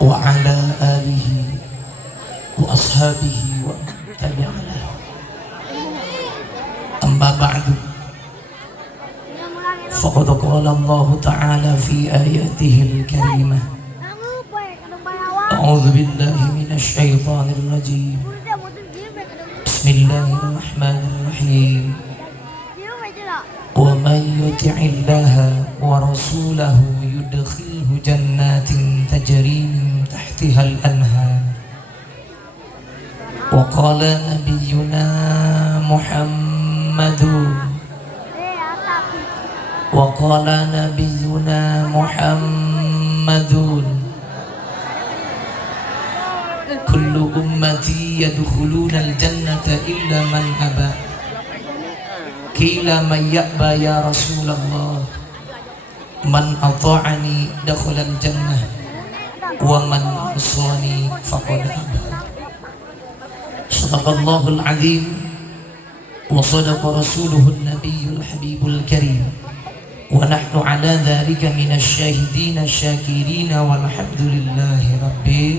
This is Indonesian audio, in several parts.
wa ala alihi wa ashabihi wa tabi'ala. Amma ba'du. Faqad qala Allah Ta'ala fi ayatihi al-karimah. A'udzu billahi minasy syaithanir rajim. Bismillahirrahmanirrahim. Wa may yuti'illaha wa rasulahu yudkhilhu jannatin tajri min tahtiha al-anhar. Wa qala nabiyyuna Muhammadun kullu ummati yadkhuluna al-jannata illa man aba. Qila man ya'ba ya Rasulullah? Man ata'ani dakhala al-jannah wa man asani faqad aba. Sadaqallahul azim wa sadaqa rasuluhun nabiyyul habibul karim. Wa nahnu ala dhalika minasy syahidin syakirin walhamdulillahi rabbil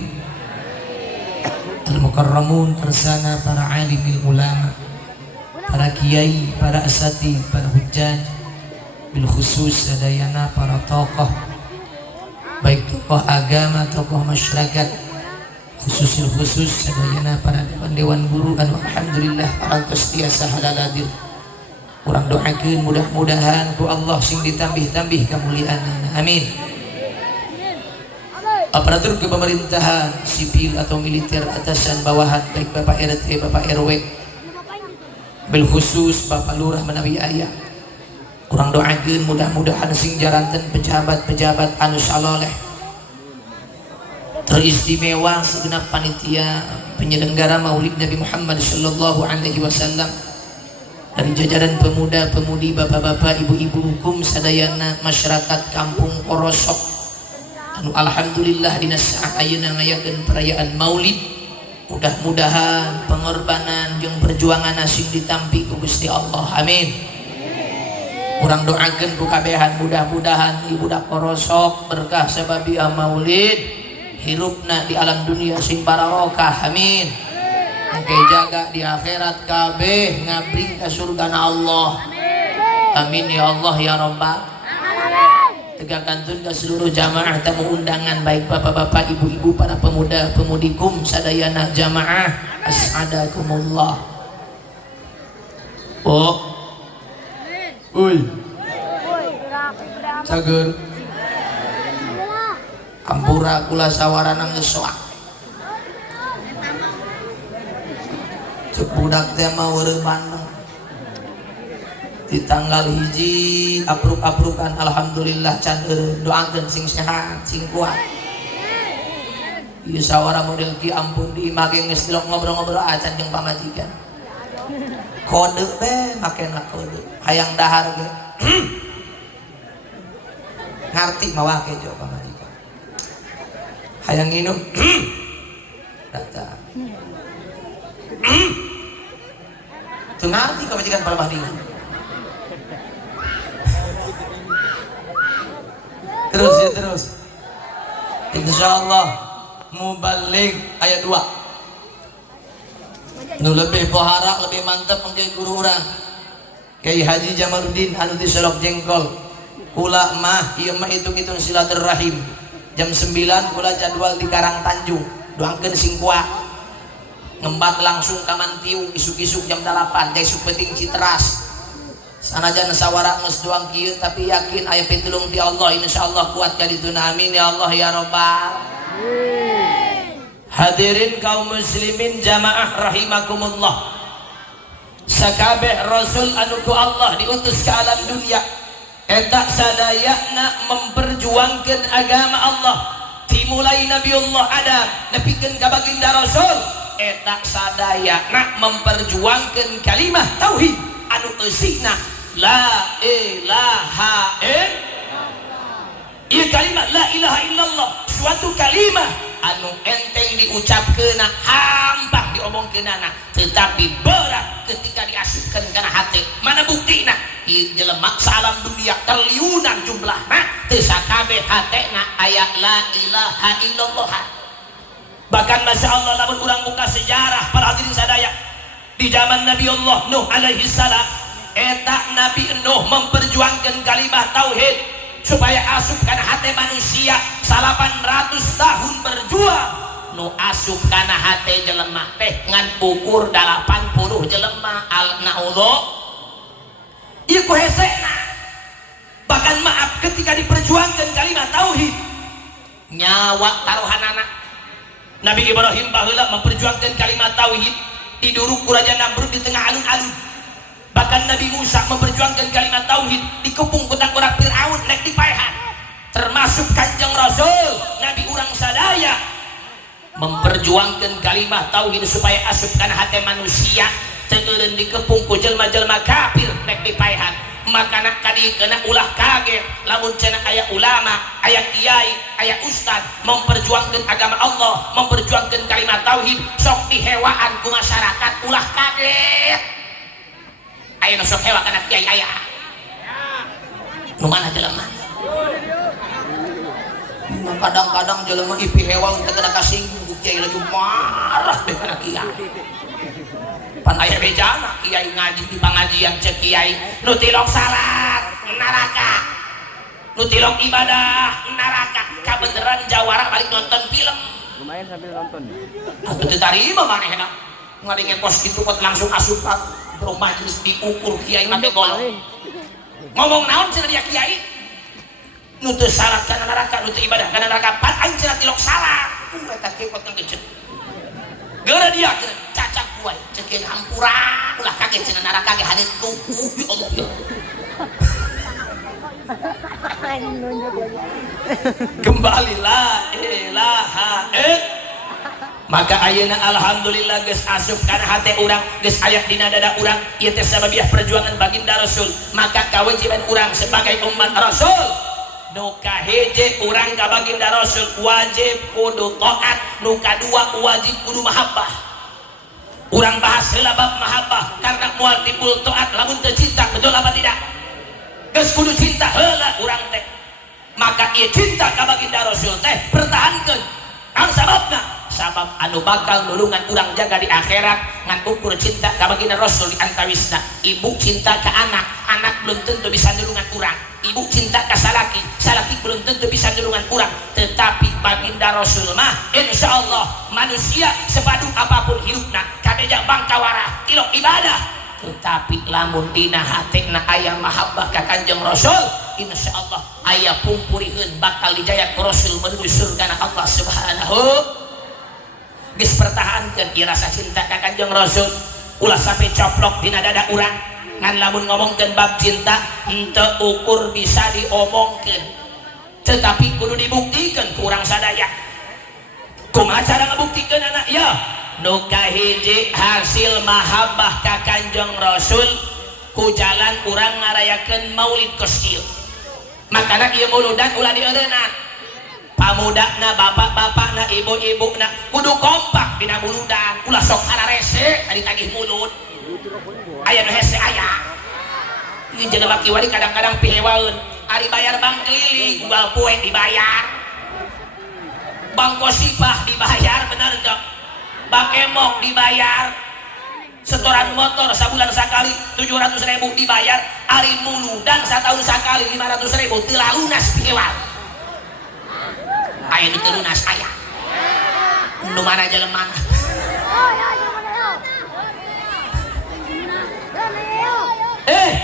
al-mukarramun. Tersana para alimil ulama, para kiai, para asatidz, para hujjaj, bil khusus sadayana para tokoh, baik tokoh agama, tokoh masyarakat, khusus sadayana para dewan guru, alhamdulillah para tiasa halaladir. Urang doakeun mudah-mudahan ku Allah sing ditambih-tambih kamuliaanna, amin. Aparatur kepemerintahan sipil atau militer, atasan bawahan, baik Bapak RT, Bapak RW, bil khusus Bapak Lurah menawi aya, urang doakeun mudah-mudahan sing jaranten pejabat-pejabat anu saloleh, teristimewa segenap panitia penyelenggara Maulid Nabi Muhammad sallallahu alaihi wasallam, dari jajaran pemuda-pemudi, bapak-bapak, ibu-ibu hukum sadayana masyarakat kampung Korosok anu alhamdulillah dina saat ayeuna ngayakeun perayaan Maulid. Mudah-mudahan pengorbanan jeung perjuangan sing ditampi ku Gusti Allah, amin. Urang doakeun ku kabehan mudah-mudahan ibu budak Korosok berkah sababi Maulid hirupna di alam dunia sing barokah, amin. Engke jaga di akhirat kabeh ngabring ka surgana Allah, amin ya Allah ya Rabbal. Tegakantun ke seluruh jamaah tamu undangan, baik bapak-bapak, ibu-ibu, para pemuda-pemudikum sadayana jamaah, as'adakumullah. Oh uy cager ampura kula sawarana geus soak. Cek budak teh mah weureum Bandung di tanggal hiji apruk-aprukan alhamdulillah can doakeun sing sehat sing kuat. Ieu sawara model ki ampun di make geus ngobrol-ngobrol acan jeung pamajikan. Kode be makena kode hayang dahar ge. Ngarti mawake jo pamajikan. Hayang nginum. Data. Tuh ngerti kebajikan para mahdi. Terus ya terus. Insyaallah mubalik ayat 2. Nu lebih pohara lebih mantap engke guru urang Kiai Haji Jamaluddin anu di Solok Jengkol. Kula mah ieu mah hitung-hitung silaturahim. Jam 9 kula jadwal di Karang Tanjung. Doakeun sing kuat. Ngembat langsung kamantiu isuk-isuk jam 8 isuk penting Citeras. Sanajan sawara geus doang kieu tapi yakin aya pitulung ti Allah, insyaallah kuat ka dituna, amin ya Allah ya Rabbal. Hadirin kaum muslimin jamaah rahimakumullah. Sakabeh rasul anu ku Allah diutus ke alam dunia eta sadayana memperjuangkeun agama Allah, dimulai Nabiullah Adam nepikeun ka baginda Rasul eta sadayana memperjuangkan kalimah tauhid anu eusina la ilaha illallah. Ieu kalimat la ilaha illallah suatu kalimat anu enteng diucapkeunna, hampang diomongkeunana, tetapi berat ketika diasupkeun kana hati. Mana buktina? Ieu jelema salam dunia triliunan jumlahna teu sakabeh hatena ayat la ilaha illallah. Bahkan masya Allah lamun urang buka sejarah para hadirin sadaya di zaman Nabi Allah Nuh alaihi salam, eta Nabi Nuh memperjuangkan kalimat tauhid supaya asup kana hati manusia 800 tahun berjuang. Nu asup kana hati jelema teh ngan ukur 80 jelema al naudzu ieu hesena. Bahkan maaf ketika diperjuangkan kalimat tauhid nyawa taruhanana. Nabi Ibrahim baheula memperjuangkan kalimat tauhid di duruk Raja Namrud di tengah alun-alun. Bahkan Nabi Musa memperjuangkan kalimat tauhid di kepung kota-kota Fir'aun nek dipaehan. Termasuk Kanjeng Rasul Nabi urang sadaya memperjuangkan kalimat tauhid supaya asup kana hati manusia teu eureun dikepung ku jelema-jelema kafir nek dipaehan. Maka nak kadi kena ulah kaget lamun cenah aya ulama, aya kiai, aya ustad memperjuangkan agama Allah, memperjuangkan kalimat tauhid sok dihewaan ku masyarakat ulah kaget. Aya nu sok hewa kana kiai aya. Nu mana jelema? Kadang-kadang jelema ipi hewa teu kena kasinggung ku kiai lagi marah deh kana kiai. Pan aya bejana kiai ngaji di pangajian cek kiai nu tilok salat neraka, nu tilok ibadah neraka, kabeneran jawara balik nonton film lumayan sambil nonton atuh teu tarima manehna ngadenge kos kitu pot langsung asupan bro majelis diukur kiai mah teh golong ngomong naon cenah dia kiai nu teu salat kana neraka, nu teu ibadah kana neraka, pan aing cenah tilok salat eta kepot ngeuceut gara dia cacak kuai cekin hampura ulah kaget cenah neraka ge hadir kuku ya Allah ya. Kembali la ilaha maka ayeuna alhamdulillah geus asup kana hate urang geus aya dina dada urang ieu teh sababiah perjuangan baginda Rasul. Maka kewajiban urang sebagai umat Rasul nu kahiji urang ka baginda Rasul wajib kudu taat, nu kadua wajib kudu mahabbah. Urang bahas heula bab mahabbah karena moal timbul taat lamun teu cinta, betul apa tidak? Geus kudu cinta heula urang teh. Maka ieu cinta ka baginda Rasul teh pertahankeun. Ang sababna sabab anu bakal nulungan urang jaga di akhirat ngan ukur cinta ka baginda Rasul di antawisna. Ibu cinta ka anak, anak belum tentu bisa nulungan urang. Ibu cinta ke salaki, salaki belum tentu bisa nulungan kurang. Tetapi baginda Rasul mah insya Allah manusia sepadu apapun hidupna kabeja bangkawara tilok ibadah, tetapi lamun dina hatina aya mahabbah ka Kanjeng Rasul insya Allah aya pumpurikeun bakal dijaya ku Rasul menuju surga Allah subhanahu. Geus pertahankeun ieu rasa cinta ka Kanjeng Rasul ulah sampai coplok dina dada urang. Ngan lamun ngomongkeun bab cinta henteu ukur bisa diomongkeun, tetapi kudu dibuktikan ku urang sadaya. Kumaha cara ngabuktikeun anak ya? Nu kahiji hasil mahabbah ka Kanjeng Rasul ku jalan urang ngarayakeun maulid kostil. Makana ieu mauludan ulah dieureunna. Pamudana, bapak-bapakna, ibu-ibuna kudu kompak dina mauludan, ulah sok hararese tadi tagih mulut. Aya nu hese aya. Ieu jelema kiwari kadang-kadang pihewaeun, ari bayar bang keliling, jual kue dibayar. Bang kosipah dibayar bener teu? Bang emok dibayar. Setoran motor sabulan sakali 700.000 dibayar, ari muludan satahun sakali 500.000 teu lunas pihewan. Aya nu teu lunas aya. Nu mana jelemana?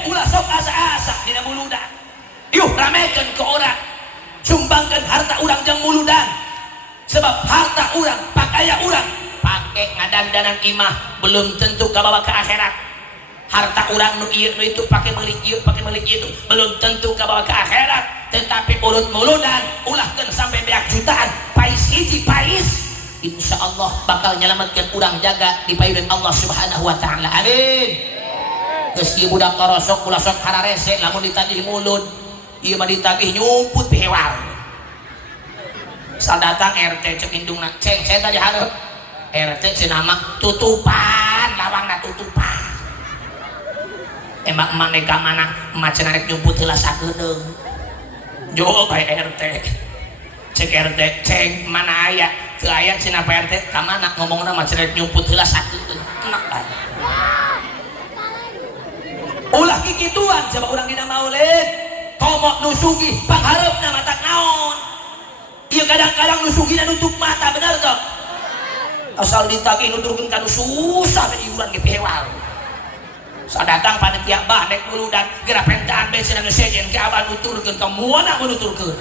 Ulah sok asa-asa dina muludan. Yuk ramekeun ke orang, sumbangkeun harta urang jeung muludan. Sebab harta urang, pakaian urang pake ngadandanan imah belum tentu kabawa ke akhirat. Harta urang nu ieu nu itu pake meuli ieu, pake meuli itu belum tentu kabawa ke akhirat. Tetapi urut muludan ulahkeun sampai beak jutaan, pais hiji pais insyaallah bakal nyelametkeun urang jaga di payudhan Allah Subhanahu wa taala. Amin. Geus ieu budak korosok ulah sok hararese lamun ditagih mulut ieu mah ditagih nyumput pihewan. Sal datang RT cek indungna ceng saya tadi hareup RT cenah mah tutupan lawangna tutupan. Emang emang nega mana emak cenah rek nyumput heula sakedeung. Jo bae RT cek RT ceng mana aya teu aya cenah Pak RT ka mana ngomongna mah cerek nyumput heula sakeut enak kan ulah kikituan coba urang dina maulid komok nusugi panghareupna matak naon ieu kadang-kadang nusugina nutup mata bener toh asal ditagih nuturkeun ka nu susah teh iuran ge pewal sadatang panitia bah nek muludan geura pentaan bensin anu sejen ke abah nuturkeun ka muana nuturkeun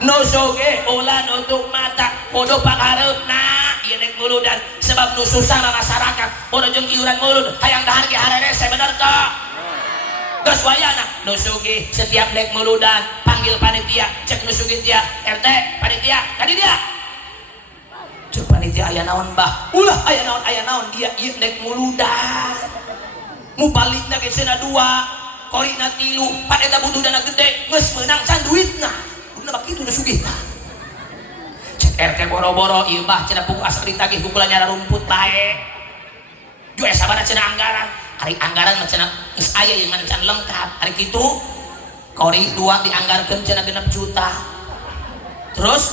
nusuge ulah nutup mata kudu panghareupna ieu nek muludan sebab nu susah masyarakat bodo jeung iuran mulud hayang dahar ge harerese bener toh geus wayana nusugi setiap nek muludan panggil panitia cek nusugi dia RT panitia kadi dia cek panitia aya naon bah ulah aya naon dia ieu nek muludan mubalikna ge cenah 2 korina 3 pan eta butuh dana gede geus meunang can duitna kudu kitu nusugih tah cek RT boro-boro ieu bah cenah pugu asa ditagih ku kula nyara rumput bae ju sabaraha cenah anggaran hari anggaran mah cenah geus aya yang mana can lengkap hari kitu kori 2 dianggarkeun cenah 6 juta terus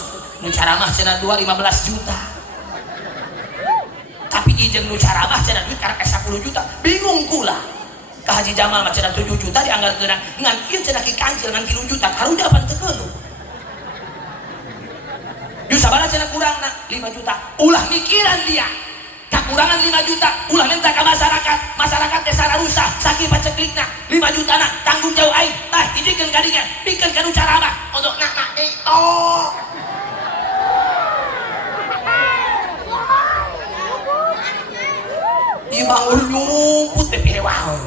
nu caramah cenah 2 15 juta tapi ieu nu caramah cenah duit karek 10 juta bingung kula ka Haji Jamal mah cenah 7 juta dianggarkeun ngan ieu cenah ki kancil ngan 3 juta karunya pan teu keulu ju sabaraha cenah kurangna 5 juta ulah mikiran dia kakurangan 5 juta ulah minta ke masyarakat teh sararusa sakit paceklikna 5 juta na tanggung jawab aing tah hijikeun kadinya pikeun kanu caramah untuk nak ieu bangun nyumput teh hewal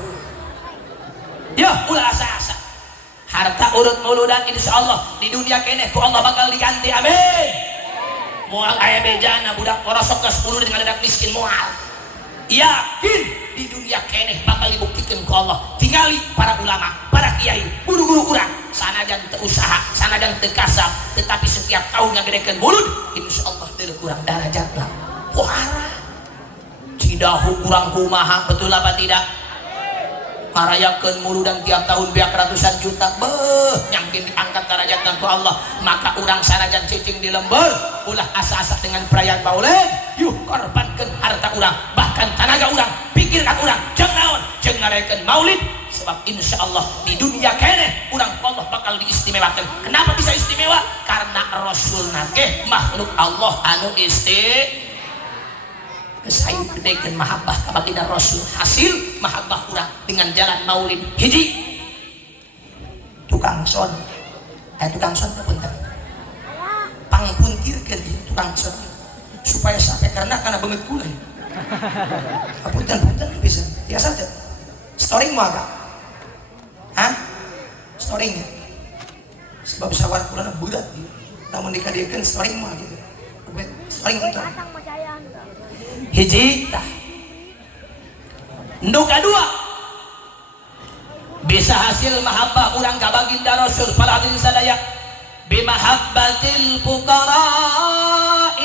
ya ulah asa-asa harta urut muludan insyaallah di dunia keneh ku Allah bakal diganti amin moal aya bejana budak korosok ke 10 dengan anak miskin moal yakin di dunia keneh bakal dibuktikan ku Allah tingali para ulama para kiai guru-guru urang sanajan teu usaha sanajan teu kasab tetapi setiap tahun ngagedekeun mulud insyaallah teu kurang darajatna pohara cidahu kurang kumaha betul apa tidak ngarayakeun muludan tiap tahun biak ratusan juta beuh nyangkin diangkat darajatna ku Allah maka urang sanajan cicing di lembur ulah asa-asa dengan perayaan maulid yuh korbankeun harta urang bahkan tenaga urang pikirkan urang jeung naon jeung ngarayakeun maulid sebab insyaallah di dunia keneh urang ku Allah bakal diistimewakeun kenapa bisa istimewa karena rasulna ge makhluk Allah anu saing gedekeun mahabbah ka baginda Rasul hasil mahabbah urang dengan jalan maulid hiji tukang son punten pangpuntirkeun tukang son supaya sampai karena beungeut kula punten bisa biasa teh storing moal ka storing sebab sawar kula berat namun dikadiekeun storing moal gitu storing punten hiji tah nu kadua bisa hasil mahabbah urang ka baginda Rasul para hadirin sadaya bimahabbatil fuqara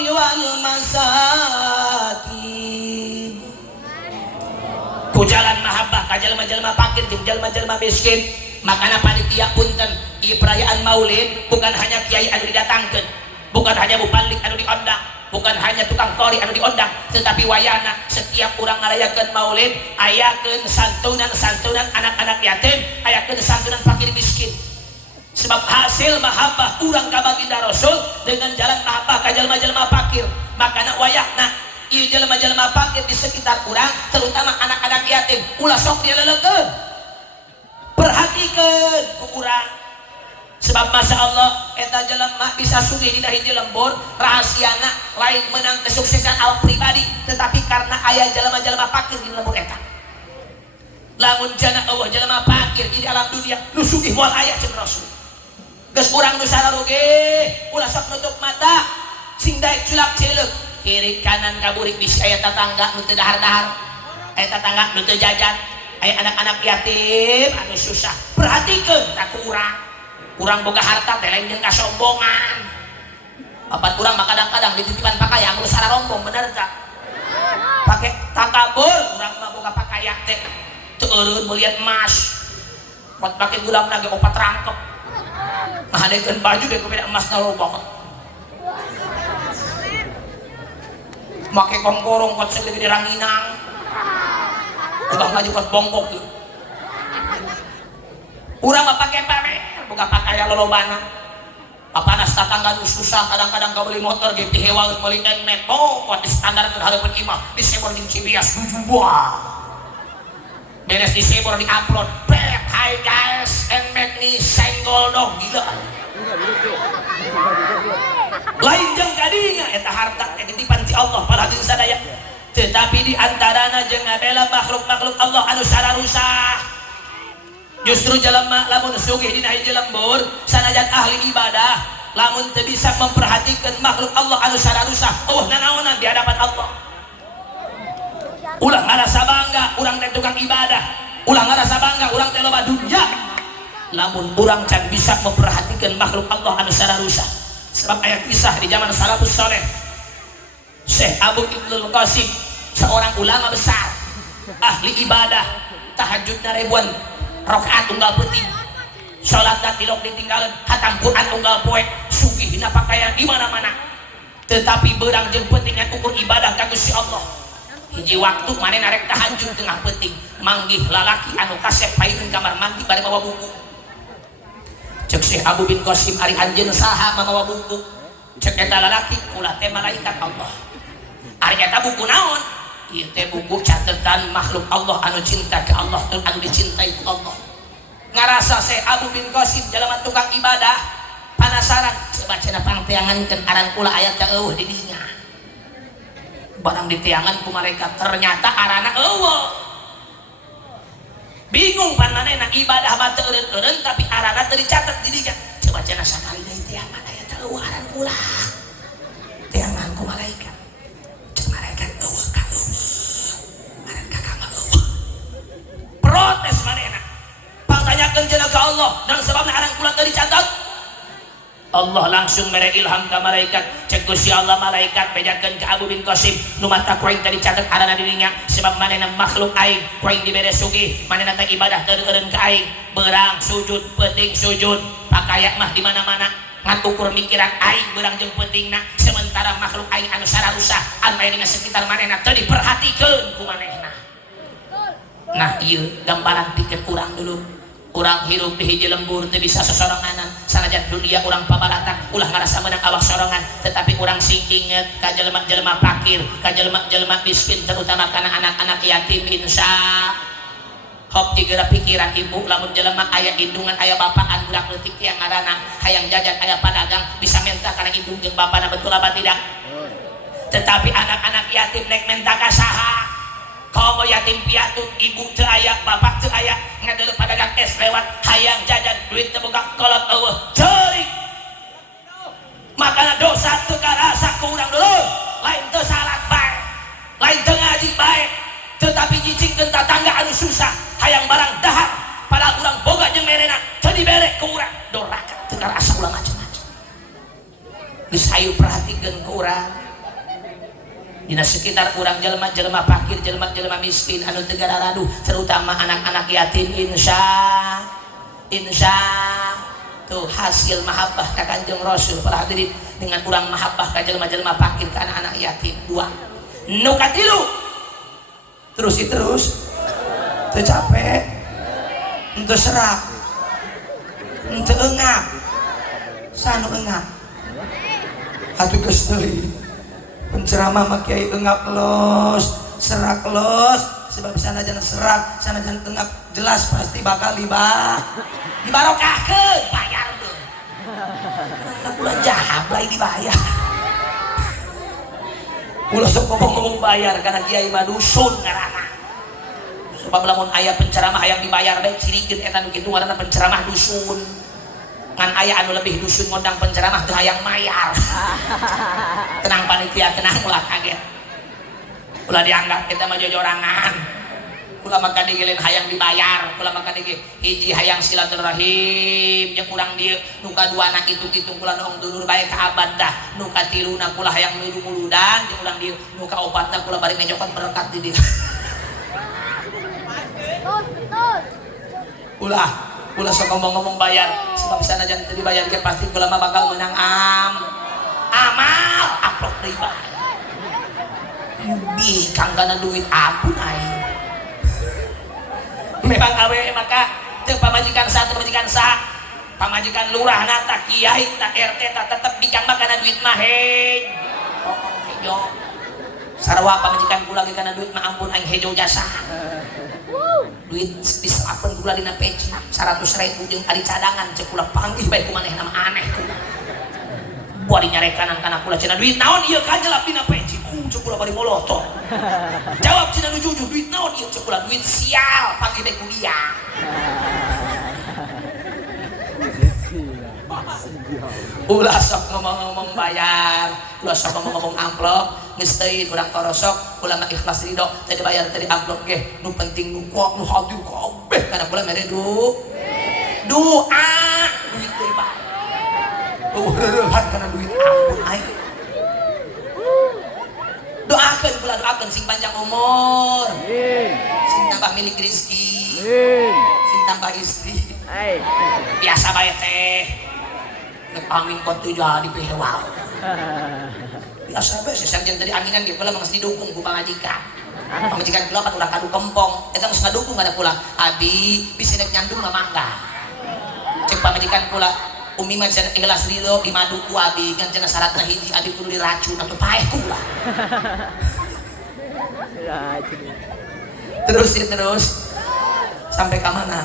wal masakin ku jalan mahabbah ka jalma-jalma fakir jeung jalma-jalma miskin makana panitia punten ieu perayaan maulid bukan hanya kiai anu didatangkeun bukan hanya mubalik anu diondang bukan hanya tukang kori anu diondang tetapi wayana setiap urang ngarayakeun maulid ayakeun santunan anak-anak yatim ayakeun santunan fakir miskin sebab hasil mahabbah urang ka baginda Rasul dengan jalan mahabbah ka jalma-jalma fakir makana wayahna ieu jalma-jalma fakir di sekitar urang terutama anak-anak yatim ulah sok dilelekeun perhatikeun ku urang sebab masya Allah eta jelema bisa sugih dina hiji lembur rahasiana lain menang kesuksesan awak pribadi tetapi karena aya jelema-jelema fakir di lembur eta lamun jana Allah jelema fakir di alam dunia nu sugih moal aya jeung Rasul geus urang nu sararuge ulah sok nutup mata sing daek culak ceuleuh kiri kanan kaburik bisi aya tatangga nu teu dahar-dahar aya tatangga nu teu jajan aya anak-anak yatim anu susah perhatikeun tak ku urang urang boga harta teh lain jeung kasombongan papat urang mah kadang-kadang dititipan pakaian ngurus sararombong bener tak pake takabur urang mah boga pakaian teh teu eureun meulian emas pot pake gulang lagi opat rangkep ngahadekeun baju deh beda emas na lobok make kongkorong kot segede gede ranginang udah ngaju kot bongkok tuh urang mah pake pamer boga pakaian lolobana papanas tatangga nu susah kadang-kadang ka beli motor ge ti hewaeun meuli enmet kot standar keur hareupeun imah disebor jeung cibias buah beres disebor di-upload pet hai guys enmet nih senggol dong gila lain jeung kadinya eta harta titipan ti Allah para hadirin sadaya tetapi di antarana jeung ngadela makhluk-makhluk Allah anu sararusah justru jelema lamun sugih dina hiji lembur sanajan ahli ibadah lamun teu bisa memperhatikan makhluk Allah anu sararusah nanaonan di hadapan Allah ulah ngarasa bangga urang teh tukang ibadah ulah ngarasa bangga urang teh loba dunya lamun urang can bisa memperhatikan makhluk Allah anu sararusah sebab ayat kisah di zaman salafus saleh Syekh Abu Ibnul Qasim seorang ulama besar ahli ibadah tahajudna ribuan rakaat unggal penting salat tilok ditinggalin hatam Quran unggal poe sugih dina pakaian di mana-mana tetapi beurang jeung pentingnya ukur ibadah ka Gusti Allah hiji waktu manehna rek tahajud tengah penting manggih lalaki anu kasep paeun kamar mandi bari mawa buku cek Syekh Abu bin Qasim ari anjeun saha mawa buku cek eta lalaki ulah teh malaikat Allah ari eta buku naon ieu teh buku catetan makhluk Allah anu cinta ke Allah dan anu dicintai ku Allah ngarasa Syekh Abu bin Qasim jelema tukang ibadah panasaran coba cenah pangteangankeun aran kula aya teh eueuh di dinya barang ditiangan ku malaikat ternyata arana eueuh bingung pan manehna ibadah mah teu eureun tapi arana teu dicatet di dinya coba cenah sakali deui tiangan aya teh eueuh aran kula tiangan ku malaikat cek malaikat eueuh ka eueuh aran kakak mah eueuh protes manehna pantanyakeun cenah ka Allah dan sebabna aran kula teu dicatet Allah langsung mere ilham ka malaikat cek Gusti Allah malaikat bejakeun ka Abu bin Qasim nu mata kuing tadi catet arana dirinya sebab manehna makhluk aing kuing dibere sugih manehna teh ibadah teu eureun ka aing beurang sujud penting sujud pakaya mah di mana-mana ngan ukur mikiran aing beurang jeung pentingna sementara makhluk aing anu sararusah anu aya dina sekitar manehna teu diperhatikeun ku manehna nah ieu gambaran pikeun urang dulu urang hirup di hiji lembur teu bisa sosoronganan sanajan dunia urang pabaratak ulah ngarasa menang awak sorongan tetapi urang sing inget ka jelema-jelema fakir ka jelema-jelema miskin terutama kana anak-anak yatim insya hop digera pikiran ibu lamun jelema aya indungan aya bapaan budak leutik yang ngaranna hayang jajan aya padagang bisa menta kana indung jeung bapana betul apa tidak tetapi anak-anak yatim nek menta ka saha komo yatim piatu ibu teu aya bapak teu aya ngadeuleuk padagang es lewat hayang jajan duit teu boga kolot eueuh ceurik makana dosa teu karasa ku urang dulu lain teu salat bae lain teu ngaji bae tetapi nyicingkeun tatangga anu susah hayang barang dahar padahal urang boga jeung merena teu dibere ku urang doraka teu karasa ulah macam-macam geus hayu perhatikeun ku urang dina sekitar urang jelema-jelema fakir jelema-jelema miskin anu teu gararadu terutama anak-anak yatim insya tuh hasil mahabbah ka Kanjeng Rasul para hadirin dengan urang mahabbah ka jelema-jelema fakir ka anak-anak yatim dua nu katilu terus teu capek teu serak teu eungap sanu eungap atuh geus deui penceramah mah kiai eungap los serak los sebab sanajan serak sanajan eungap jelas pasti bakal dibarokahkeun bayar tuh ulah jablay dibayar ulah sok ngomong bayar karena kiai mah dusun ngaranna sebab lamun aya penceramah hayang dibayar bae cirikeun eta nu kitu ngaranna penceramah dusun ngan aya anu lebih dusun ngondang penceramah teu hayang mayar tenang panitia tenang ulah kaget ulah dianggap kita mah jojorangan ulah maka digelin hayang dibayar ulah maka digi hiji hayang silaturahim jeung urang dieu nu kaduana kitu-kitu kula nong dulur bae ka abad dah nu katiluna kula hayang milu-muludan jeung urang dieu nu kaopatna kula bari ngejokot berkat di dieu ulah Ulah sok ngomong-ngomong bayar sebab sana jangan dibayar ke pasti kula mah bakal menang amal upload deui bae. Bikang kana duit ampun aing. Memang awewe maka teu pamajikan pamajikan lurah nata kiai ta RT ta tetep bikang mah kana duit mah hej. Hejo. Sarua pamajikan kula ge kana duit mah ampun aing hejo jasa. Duit disapen kula dina peci 100.000 jeung ari cadangan cek kula panggih bae kumanehna mah aneh kula. Bari nyarekanan kana kula cenah duit naon ieu kajelap dina peci. Cek kula bari molotot. Jawab cenah nu jujur duit naon ieu cek kula duit sial panggih bae kuliah. Ulah sok ngomong-ngomong bayar, ulah sok ngomong-ngomong amplop, geus teuing urang torosok, ulah mah ikhlas ridho, teu dibayar teu di amplop ge, nu penting nu kuat nu hadir kabeh kana kula mere doa, duit teh bae. Reurehan kana duit ampun aing. Doakeun kula doakeun sing panjang umur. Sing tambah milik rezeki. Sing tambah istri. Biasa bae teh. Amin kontu jadi pehewal. Biasa bae sesajen tadi anginan ge kula mangsa didukung ku pangajikan. Pangajikan kula kan urang kadu kempong, eta geus ngadukung ada kula. Abi bisa nek nyandung mah mangga. Cek pangajikan kula umi mah cenah ikhlas ridho di madu ku abi kan cenah syaratna hiji abi kudu diracun atuh paeh kula. Terus sampai ke mana?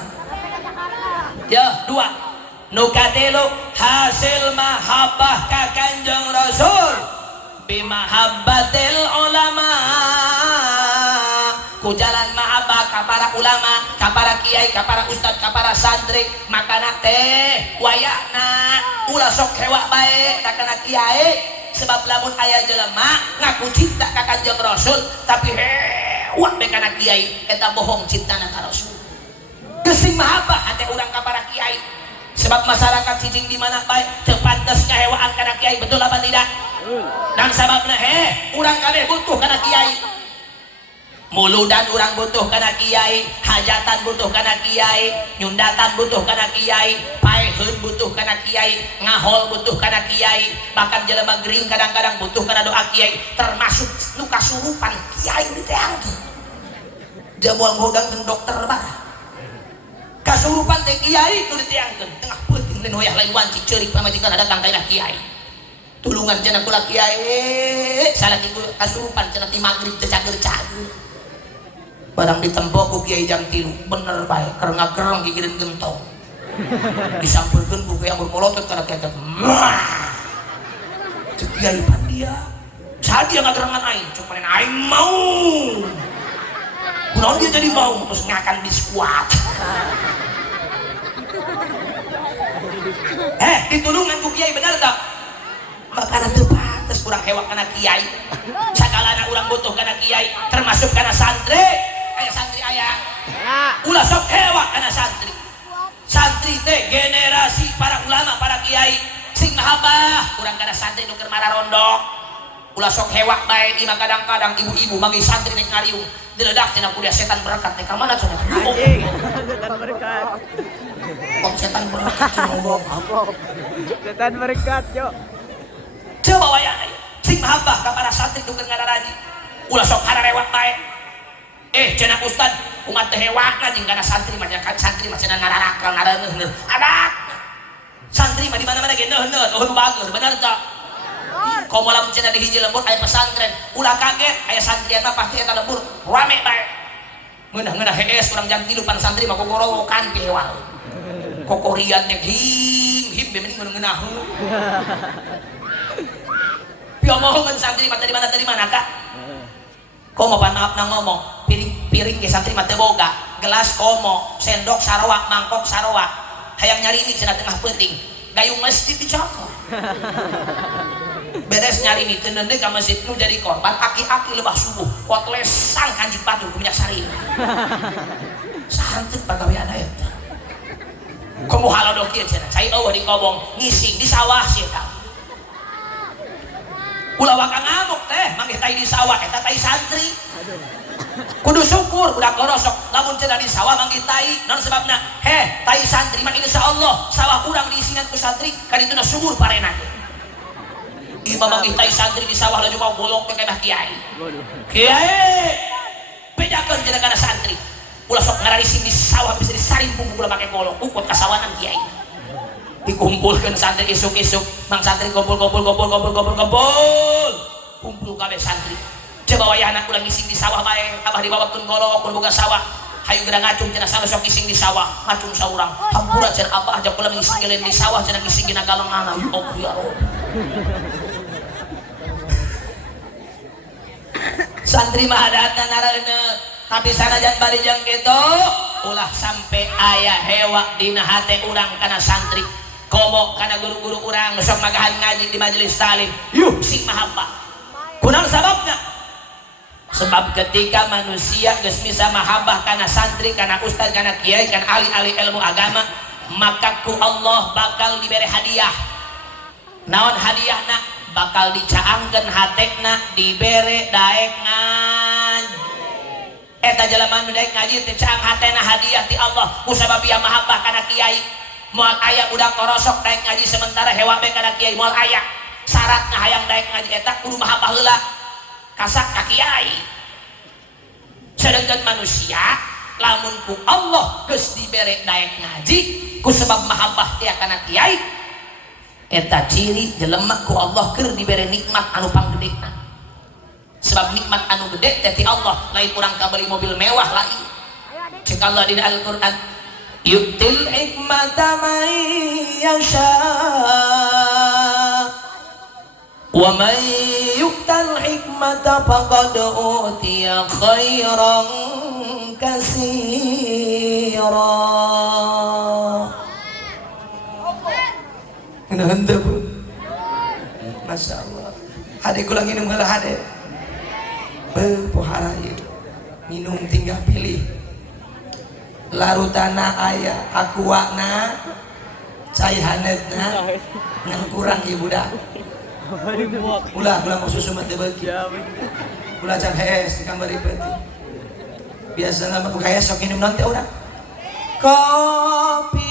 Ya, 2. Nu katelu hasil mahabbah ka Kanjeng Rasul bimahabbatil ulama, ku jalan mahabbah ka para ulama, ka para kiai, ka para ustad, ka para santri, makana teh wayahna ulah sok hewa bae ka kana kiai sebab lamun aya jelema ngaku cinta ka Kanjeng Rasul tapi hewa bae kana kiai eta bohong cintana ka Rasul. Gesing mahabbah ate urang ka para kiai sebab masyarakat cicing di mana baik terpantas ngahewaan kana kiai, betul apa tidak? Dan sababna urang kabeh butuh kana kiai. Muludan urang butuh kana kiai, hajatan butuh kana kiai, nyundatan butuh kana kiai, paeheun butuh kana kiai, ngahol butuh kana kiai, bahkan jelema gering kadang-kadang butuh kana doa kiai, termasuk nu kasurupan kiai diteangkeun. Jamual ngodang jeung dokter barah. Kasurupan teh kiai nu ditiangkeun tengah peuting lain hoyah lain wancik ceurik pamajikan datang ka kiai. Tulungan cenah kula kiai salaminggu kasurupan cenah ti magrib teu cager-cager. Barang ditembok ku kiai jam 3 bener bae keur ngagereng gigireun gentong. Disampeurkeun ku kiai molotot kana kiai. Cek kiai pan dia. Sadia ngagerengan aing, cuk panen aing mau. Kunaon dia jadi mau terus ngakan biskuat. Ditulungan ku kiai bener tak? Makana teu pantes kurang hewa kana kiai. Sagalana urang butuh kana kiai, termasuk kana santri. Aya santri aya. Ulah sok hewa kana santri. Santri teh generasi para ulama, para kiai sing mahabbah urang kana santri nu keur mararondok. Ulah sok hewa bae di kadang-kadang ibu-ibu manggi santri nek ngariung diledak cenah kuliah setan berkat nek ka mana cenah. Setan berkat. Kok setan berkat ngomong apa? Setan berkat, yo. Coba wayang sing mahabbah ka para santri nu keur ngararaji. Ulah sok hararewak bae. Cenah ustad kumaha teh hewakna jeung kana santri mah santri mah cenah ngararakal ngareuneuh. Adak. Santri mah di mana-mana ge neuh-neuh, oh bagus, bener teh. Kau mau lamun cenah di hiji lembur aya pesantren, ulah kaget aya santrian mah pasti eta lembur rame bae. Ngeunah-ngeunah hees urang jam 3 pan santri mah kokorowokan teh wal. Kokorian nek him mending ngeunah. Piomohongan santri mah tadi mana Kak? Komo pan maaf nang ngomong, piring ge santri mah teu boga, gelas komo, sendok saroa, mangkok saroa. Hayang nyari ini cenah tengah peuting. Gayung masjid dicokot. Beres nyari ini tenende ka masjid nu jadi korban aki-aki lebah subuh kotlesang kanjing batur ku minyak sari. Santep pagawean eta. Komo halodok ieu cenah cai eueuh di kobong ngising di sawah sia eta. Ulah waka ngamuk teh manggih tai di sawah eta tai santri. kudu syukur budak gorosok lamun cenah di sawah manggih tai non sebabna tai santri mah insyaallah sawah urang diisingan ku santri kan itu subur parena imam manggih tai santri di sawah laju mau bolok ke kemah kiai bedakeun cenah kana santri ulah sok ngararising di sawah bisa disaring punggung ulah make golok ukut kasawanan kiai dikumpulkeun santri isuk-isuk mang santri kumpul kumpul kabeh santri coba wayah anak ulang ngising di sawah bae abah dibawakeun golok kun boga sawah hayu geura ngacung cenah sana sok ngising di sawah ngacung saurang hampura cenah abah ajak ulah ngising di sawah cenah ngising dina galengan ya Allah ya Rabb santri mah adatna naraeuna tapi sanajan bari jeung kitu ulah sampai aya hewa dina hate urang kana santri komo kana guru-guru urang sok magahan ngaji di majelis talim yuh sing mahabbah kunaon sababna sebab ketika manusia geus bisa mahabbah kana santri kana ustaz kana kiai kana ahli-ahli ilmu agama maka ku Allah bakal diberi hadiah naon hadiahna bakal dicaangkeun hatena dibere daek ngaji eta jelema nu daek ngaji teh caang hatena hadiah ti Allah kusabab ieu mahabbah kana kiai moal aya budak korosok daek ngaji sementara hewa be kana kiai moal aya syaratna hayang daek ngaji eta kudu mahabbah heula kasak ka kiai sedangkan manusia lamun ku Allah geus dibere daek ngaji kusabab mahabbah teh kana kiai eta ciri jelema ku Allah keur dibere nikmat anu panggedena sebab nikmat anu gede teh ti Allah lain urang kabeli mobil mewah lain cek Allah di Al-Qur'an yu'til hikmata man yasha wa man yu'tal hikmata faqad utiya khairan katsira henteu Bu Masya Allah hade kula nginum heula hade pohara ieu minum tinggal pilih larutana aya aquana cai hanetna ngan kurang ieu budak ulah mau susu mah teu beuki ulah can hees di kamari peuting biasana mah ku hees sok nginum naon teh urang kopi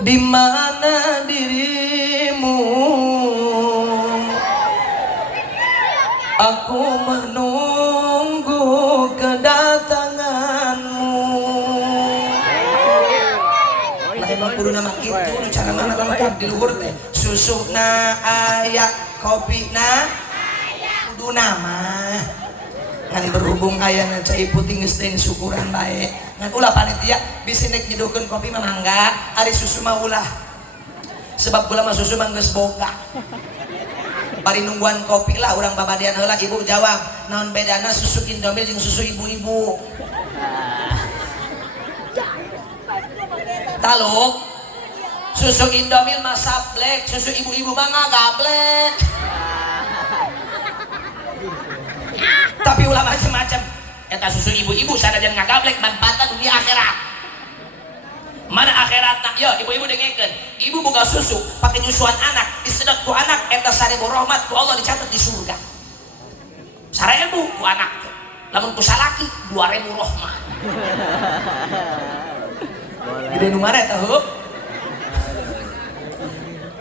di mana dirimu aku menunggu kedatanganmu lah emang kudu nama kitu nu cara mana lengkap di luhur teh susuna aya kopina kudu nama ngan berhubung ayana cai putih geus teh syukuran bae ngan ulah panitia bisa nek nyedukeun kopi mah mangga ari susu mah ulah sebab kula mah susu mah geus boga bari nungguan kopi lah urang babadian heula ibu jawab naon bedana susu Indomil jeung susu ibu-ibu taluk susu Indomil mah sablek susu ibu-ibu mah ngagablek tapi ulah macam-macam eta susu ibu-ibu sanajan ngagablek manfaatna dunia akhirat mana akhiratna yo ibu-ibu dengekeun ibu boga susu pake nyusuan anak disedot ku anak eta 1000 rahmat ku Allah dicatat di surga 1000 ku anak lamun ku salaki 2000 rahmat gede nu mare eta heup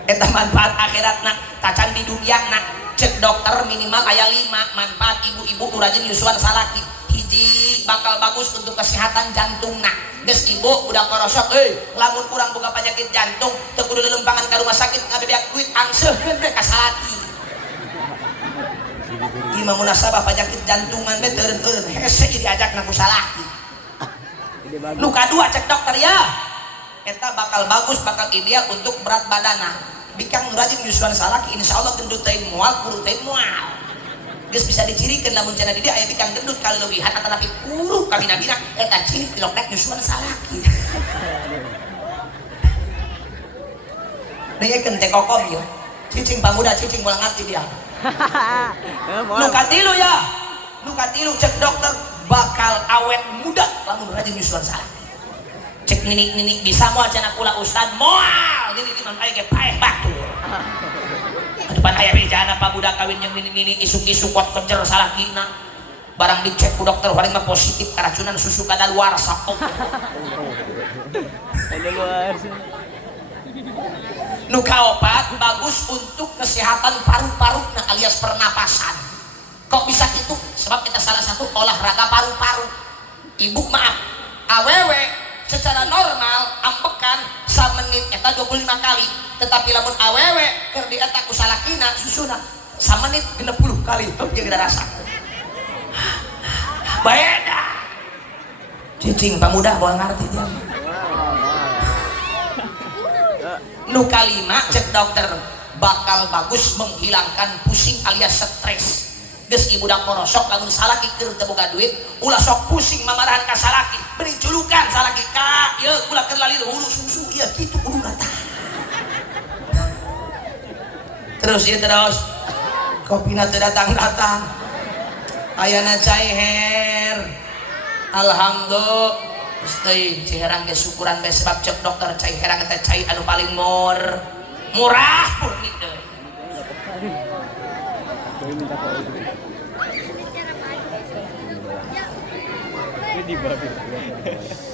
eta manfaat akhiratna tacan di dunyana cek dokter minimal aya 5 manfaat ibu-ibu nu rajin nyusuan salaki hiji bakal bagus untuk kesehatan jantungna geus ibu udah korosok lamun kurang boga penyakit jantung teu kudu lelempangan ka rumah sakit ngabebeak duit angseuhkeun we ka salaki ieu mah munasabah penyakit jantungan teh teureun hese diajakna ku salaki nu kadua cek dokter ya eta bakal bagus bakal ideal untuk berat badanna bikang rajin nyusuan salaki insyaallah gendut teh moal kurut teh moal geus bisa dicirikeun lamun cenah di dieu aya bikang gendut kaleuwihan atanapi kurut ka bina-bina eta ciri tilok nek nyusuan salaki dengekeun teh kokom ieu cicing pamuda cicing moal ngarti dia nu katilu ya nu katilu cek dokter bakal awet muda lamun rajin nyusuan salaki cek ninik-ninik bisa moal cenah kula ustad moal ini di mana aya ge paeh batur depan aya bejana pak budak kawin yang ninik-ninik isuk-isuk kuat kejer salakina barang dicek ku dokter hari mah positif keracunan susu kadaluarsa. Nu kaopat bagus untuk kesehatan paru-paru alias pernapasan. Kok bisa gitu? Sebab kita salah satu olahraga paru-paru. Ibu maaf, awewe secara normal ambekan samenit eta 25 kali, tetapi lamun awewe keur di eta ku salakina susuna samenit 60 kali. Tuh jeung rasa. Beda. Cicing pamuda bawa ngarti dia. Nu kalima cek dokter bakal bagus menghilangkan pusing alias stres. Geus ibu dak morosok lamun salaki keur teu boga duit ulah sok pusing mamarahan ka salaki beri julukan salaki ka ieu ulah keur lali hulu susu ieu kitu kudu datang. Terus ieu terus kopina teu datang-datang. Ayana cai her. Alhamdulillah. Ustaz, cai herang ge syukuran bae sebab cek dokter cai herang teh cai anu paling murah murni deui.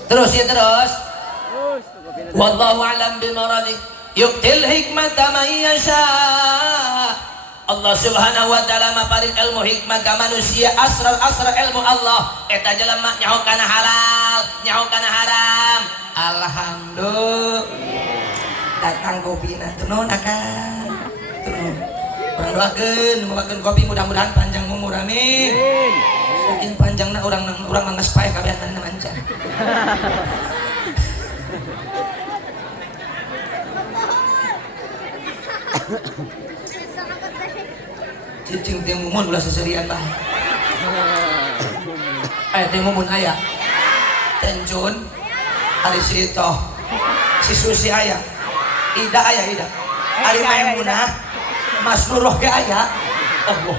Terus ya terus. Wallahu a'lam bimaradi. Yu'til hikmata man yasha. Allah subhanahu wa ta'ala maparin ilmu hikmah ka manusia asral ilmu Allah eta jelema nyaho kana halal nyaho kana haram. Alhamdulillah. Datang kopina tunon akan tunon urang doakeun kopi mudah-mudahan panjang umur amin. Saking panjangna urang manggas pae kabehan mancan. Cicing teh mumun ulah seserian bah. Teh mumun aya. Tenjun ari Sito. Si Susi aya. Ida aya Ida. Ari Maimunah. Mas Nuroh ge aya. Allah.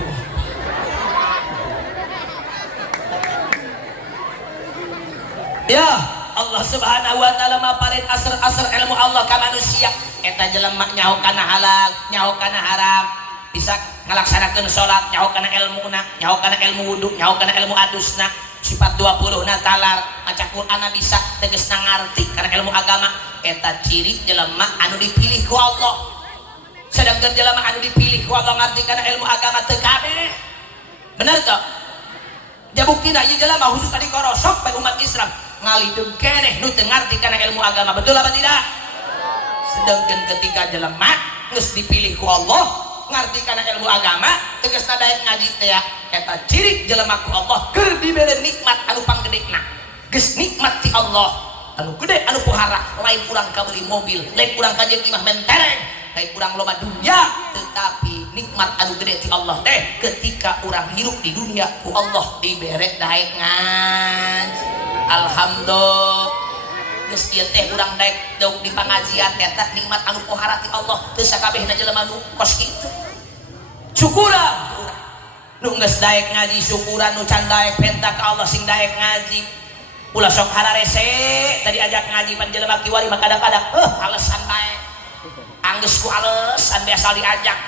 Ya, Allah Subhanahu wa taala maparin asar ilmu Allah ka manusia. Eta jelema nyaho kana halal, nyaho kana haram. Bisa ngalaksanakeun salat nyaho kana ilmuna, nyaho kana ilmu wudu, nyaho kana ilmu adusna, sifat 20 na talar, maca Qur'ana bisa tegasna ngarti kana ilmu agama. Eta ciri jelema anu dipilih ku Allah. Sedangkan jelema anu dipilih ku Allah ngarti kana ilmu agama teu kabeh. Bener teu? Jabuktina ieu jelema khusus tadi korosok bae umat Islam ngalideung keneh nu teu ngarti kana ilmu agama. Betul apa tidak? Sedangkan ketika jelema geus dipilih ku Allah ngarti kana ilmu agama tegasna daek ngaji teh eta ciri jelema ku Allah keur dibere nikmat anu panggedena geus nikmat ti Allah anu gede anu pohara lain urang kabeli mobil lain urang kajeung imah mentereng lain urang loba dunia tetapi nikmat anu gede ti Allah teh ketika urang hirup di dunia ku Allah dibere daek ngaji. Alhamdulillah geus ieu teh urang daek daug di pangajian eta nikmat anu pohara ti Allah teu sakabehna jelema nu kos kitu. Syukuran nu geus daek ngaji syukuran nu can daek penta ka Allah sing daek ngaji. Ulah sok hararese tadi ajak ngaji pan jelema kiwari mah kadang-kadang alesan bae. Anggeus ku alesan biasa diajak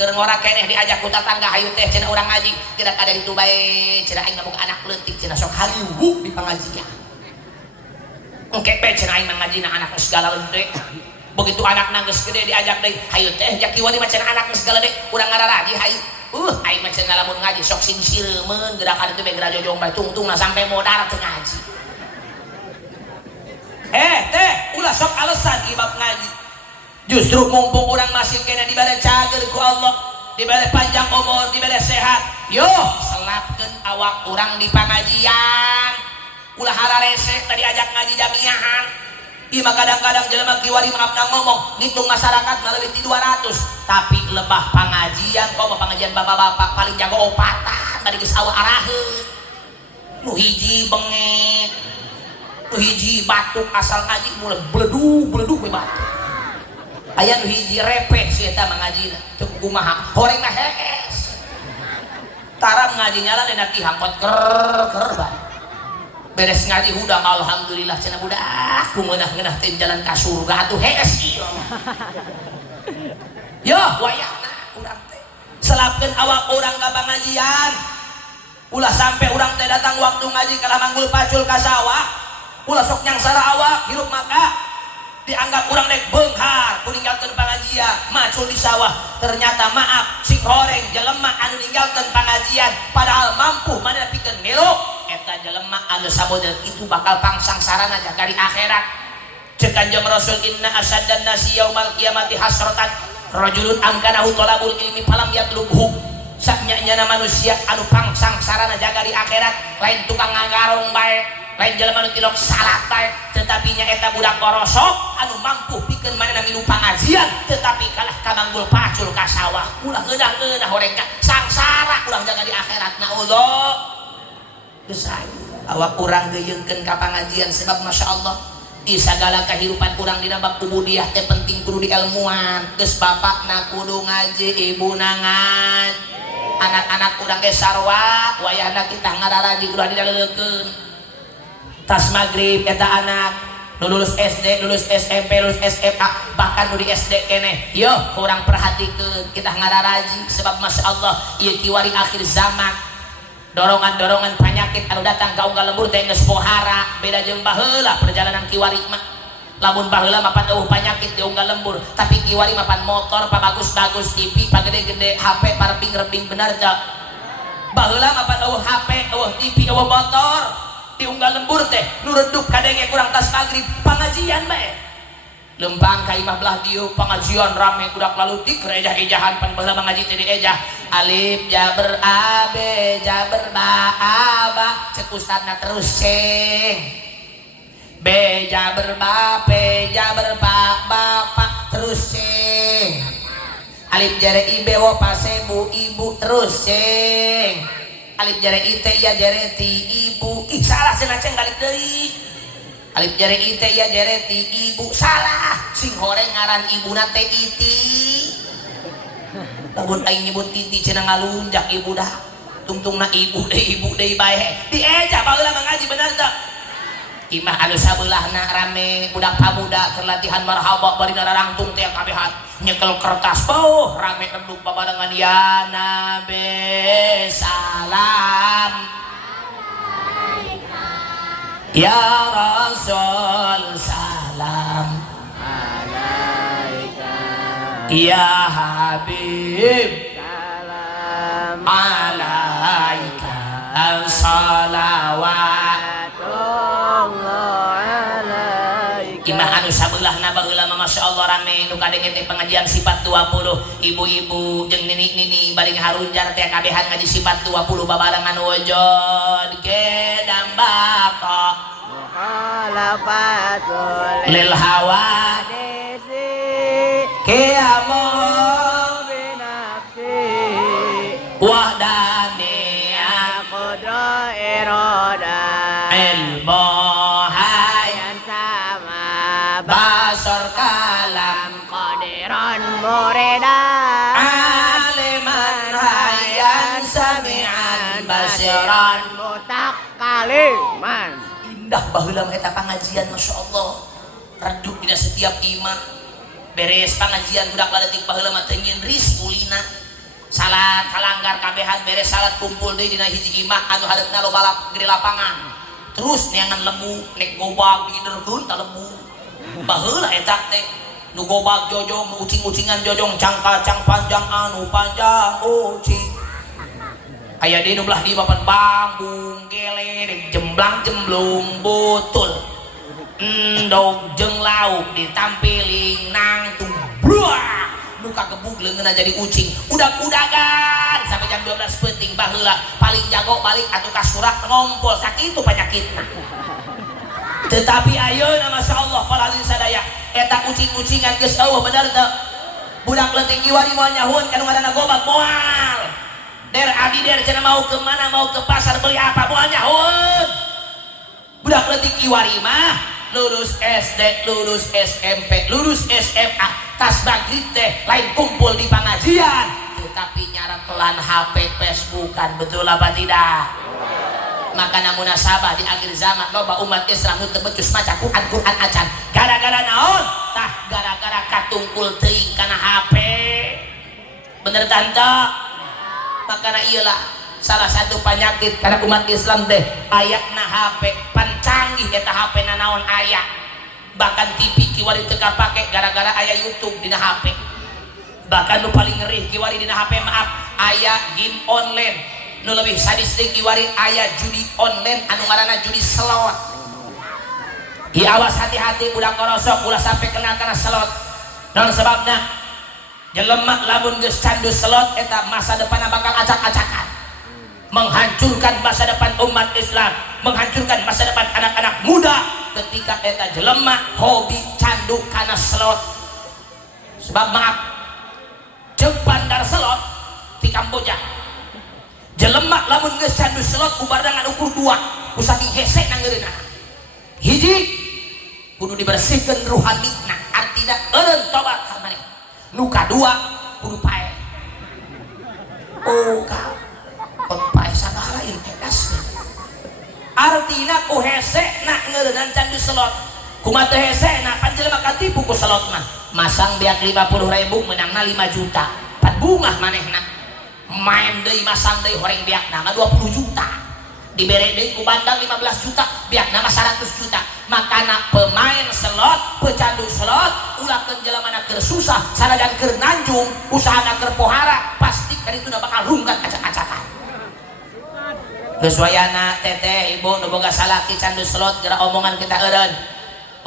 keur ngora keneh diajak ku tatangga hayu teh cenah urang ngaji tidak ada ditu bae cenah aing boga anak leutik cenah sok haliwuk di pangajian. Engke pe cenah aing ngajina anak segala gede. Begitu anak geus gede diajak deui, hayu teh jak kiwani mah cenah anak segala gede, urang ngararaji hayu. Aing mah cenah lamun ngaji sok sing sireumeun gerakan itu be geura jojong bae tungtungna sampai modar teu ngaji. Teh ulah sok alasan ibab ngaji. Justru mumpung urang masih kena dibere cager ku Allah, dibere panjang umur, dibere sehat. Yo, selapkeun awak urang di pangajian. Ulah hararese tadi ajak ngaji jamiahan. Ieu mah kadang-kadang jelema kiwari maafna ngomong ngitung masyarakat mah leuwih ti 200 tapi lebah pangajian komo pangajian bapak-bapak paling jago opatan bari geus awa araheun. Nu hiji bengek, nu hiji batuk asal ngaji mulai beledug we batuk. Aya nu hiji repeh si eta mah ngajina teu kumaha horengna hees. Tara ngaji nyala dina ti hangkot ker bae. Beres ngaji hudang alhamdulillah cenah budak ku ngeunah-ngeunah teh jalan ka surga atuh hees ieu. Yo wayahna urang teh selapkeun awak urang ka pangajian. ulah sampai orang teh datang waktu ngaji kalah manggul pacul ka sawah ulah sok nyangsara awak hirup maka dianggap orang dek benghar kuninggalkeun pangajian macul di sawah ternyata maaf sing horeng jelema anu ninggalkeun pangajian padahal mampu mana pikeun ngelok eta jelema anu sabodel itu bakal pangsangsarana jaga di akhirat ceuk Kanjeng Rasul inna asaddan nasi yaumal qiyamati hasratan rajulun amkanahu talabul ilmi falam yatlubhu saknya manusia anu pangsangsarana jaga di akhirat lain tukang ngagarong bae lain jelema anu tilok salat bae tetapi nya eta budak korosok anu mampu pikeun manehna milu pangajian tetapi kalah kamanggul pacul ka sawah ulah ngeudah-ngeudah horengna sangsara ulah jaga di akhirat naudzubillah geus awak urang geuyeungkeun ka pangajian sebab masyaallah di sagala kehidupan urang dina bab ubudiyah teh penting kudu diilmuan geus bapakna kudu ngaji ibuna ngaji anak-anak urang ge sarwa wayahna kita ngararaji ulah didaleukeun tas maghrib eta anak nu lulus SD, lulus SMP, lulus SMA bahkan nu di SD keneh yo kurang perhatikeun kita ngararaji sebab masyaallah ieu kiwari akhir zaman dorongan-dorongan penyakit anu datang ka unggal lembur teh geus pohara beda jeung baheula perjalanan kiwari mah lamun baheula mapan eueuh penyakit di unggal lembur tapi kiwari mapan motor pabagus-bagus TV pagede-gede HP parping-reping bener teh baheula mapan eueuh HP eueuh TV eueuh motor di unggal lembur teh nu redup kadenge kurang tas maghrib pangajian bae lempang ka imah belah dieu pangajian rame budak lalutik ejah-ejahan pan baheula ngaji teh diejah alif jaber a b jaber ba a ba ceuk ustadna terus ceng b jaber ba p jaber ba bapak terus ceng alif jare i b wo pasebu ibu terus ceng alif jare ite ya jare ti ibu ih salah cenah ceng balik deui alif jare ite ya jare ti ibu salah sing horeng ngaran ibuna teh iti lamun aing nyebut titi cenah ngalunjak ibu dah tungtungna ibu deui bae dieja baheula mengaji bener teh imah anu sabeulahna rame budak pamuda keur latihan marhaba bari nararangtung teh kabehan nyekel kertas bauh rame redup babarengan ya nabi salam ya rasul salam ya habib salam alaika salawat imah anu sabeulahna baheula mah masyaallah rame nu kadenge teh pengajian sifat 20 ibu-ibu jeung nini-nini bari harunjar teh kabehan ngaji sifat 20 babarengan wujud gedambaka mukhalafatul lil hawa qiyamul binafsi wahdani aqda irada ilmu basor kalam qadiran muridan aliman hayyan sami'an basiran mutakaliman indah baheula eta pangajian masyaallah redup dina setiap imah beres pangajian budak laletik baheula mah teu nyin ris ulina salat kalanggar kabehan beres salat kumpul deui dina hiji imah anu hadeupna lo balap gede lapangan terus neangan lembu nek gobag diinderkeun ka lembu baheula eta teh nu gobag jojong nu ucing-ucingan jojong cangkacang panjang anu panjang ucing aya di nu belah di papan bambung gele jemblang jemblung butul endog jeung lauk ditampiling nang tuh bluah nu kagebug leungeunna jadi ucing udag-udagan sampai jam 12 penting baheula paling jago balik atuh ka surat ngompol sakitu panyakitna tetapi ayeuna masyaallah para hadirin sadaya eta ucing-ucingan geus eueuh bener teu budak leutik kiwari moal nyahueun kanu ngaranna gobag moal der abdi der cenah mau ke mana mau ke pasar beli apa moal nyahueun budak leutik kiwari mah lulus SD lulus SMP lulus SMA tas maghrib teh lain kumpul di pengajian tetapi nyarekelan HP Facebookan betul apa tidak maka munasabah di akhir zaman loba umat Islam nu teu becus maca Quran acan gara-gara naon tah gara-gara katungkul teuing kana HP bener tante makana ieu lah salah satu penyakit karena umat Islam teh ayakna HP pancanggih eta HP nanaon aya bahkan TV kiwari teka pake gara-gara aya YouTube dina HP bahkan nu paling ngeri kiwari dina HP maaf aya game online nu lebih sadis deui kiwari aya judi online anu ngaranna judi slot. Awas hati-hati budak korosok ulah sampai kenal kana slot naon sebabna jelema lamun geus candu slot eta masa depanna bakal acak-acakan menghancurkan masa depan umat Islam menghancurkan masa depan anak-anak muda ketika eta jelema hobi candu kana slot sebab maaf jeung bandar slot di Kamboja jelema lamun geus candu slot ubarna ngadukur dua ku saking hese nangeureunna hiji kudu dibersihkeun ruhanina artina eureun tobat ka maneh nu kadua kudu pae oh ka pot pae sagala ieu edas artina ku hese na ngeureunnan candu slot kumaha teu hese na pan jelema katipu ku slot mah masang biak 50.000 menangna 5 juta pan bungah manehna main deui masang deui horeng biakna 20 juta dibere deui ku bandang 15 juta biakna mah 100 juta makana pemain slot pecandu slot ulakeun jelemana keur susah sanajan keur nanjung usahana keur pohara pasti kan itu bakal rungkat acak-acakan geus wayana teteh ibu nu boga salaki candu slot geura omongan kita eureun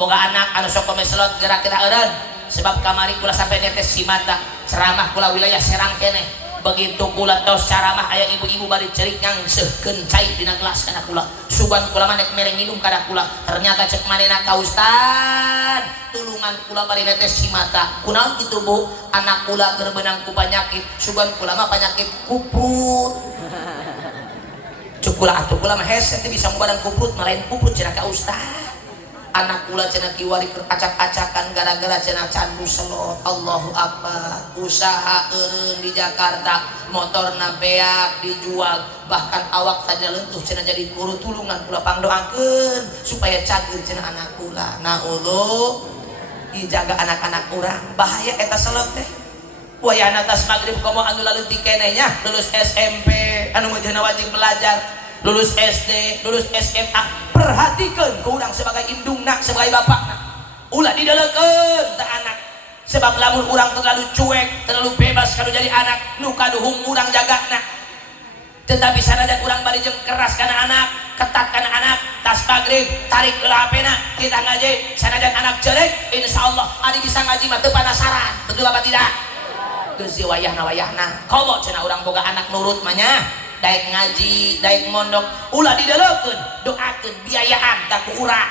boga anak anu sok pemain slot geura kita eureun sebab kamari kula sampai netes si mata ceramah kula wilayah Serang keneh begitu kula tos ceramah aya ibu-ibu bari cerik ngangseuhkeun cai dina gelas kana kula sugan kula mah nek mere nginum kana kula ternyata cek manehna ka ustad tulungan kula bari netes si mata kunaon kitu bu anak kula keur beunang ku panyakit sugan kula mah panyakit kuprut cuk kula atuh kula mah hese teh bisa ngubaran kuprut mah lain kuprut cenah ka ustad anak kula cenah kiwari keur acak-acakan gara-gara cenah candu slot Allahu Akbar usaha eureun di Jakarta motorna beak dijual bahkan awak saja lentuh cenah jadi guru tulungan kula pangdoakeun supaya cager cenah anak kula naullah dijaga anak-anak urang bahaya eta slot teh wayana tas magrib komo anu leutik keneh nya lulus SMP anu meujeunna wajib belajar lulus SD, lulus SMA perhatikan ke urang sebagai indungna sebagai bapakna ulah didelekeun teh anak sebab lamun urang terlalu cuek terlalu bebas kalau jadi anak nu kaduhung urang jagana tetapi sanajan urang bari jeung keras kana anak ketat kana anak tas magrib tarik ke HP-na kita ngaji sanajan anak cerek insyaallah ari bisa ngaji mah teu panasaran betul apa tidak geus wayahna komo cenah urang boga anak nurut mah nya daek ngaji, daek mondok, ulah didelekeun, doakeun biayaan tak ku urang.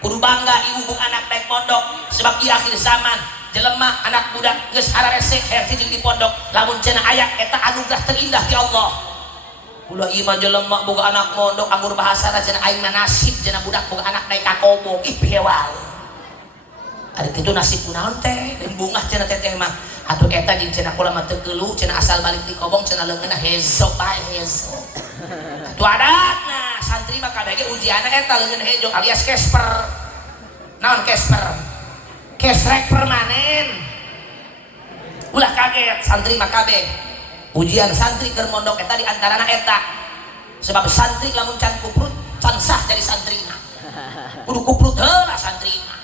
Kudu bangga ibu anak daek mondok, sebab di akhir zaman jelema anak budak geus hararese her cicing di pondok, lamun cenah aya eta anugerah terindah ti Allah. Ulah ieu mah jelema boga anak mondok anggur bahasana cenah aing mah nasib cenah budak boga anak daek kakobo, ih piye wae. Ari kitu nasib kunaon teh, dan bungah cenah teteh mah atuh eta jeung cenah kula mah teu keulu cenah asal balik di kobong cenah leungeunna hezo bae hezo atuh adatna santri mah kabeh ge ujianna eta leungeun hejo alias Casper naon Casper kesrek permanen ulah kaget santri mah kabeh ujian santri keur mondok eta di antarana eta sebab santri lamun can kuprut can sah jadi santrina kudu kuprut heula santrina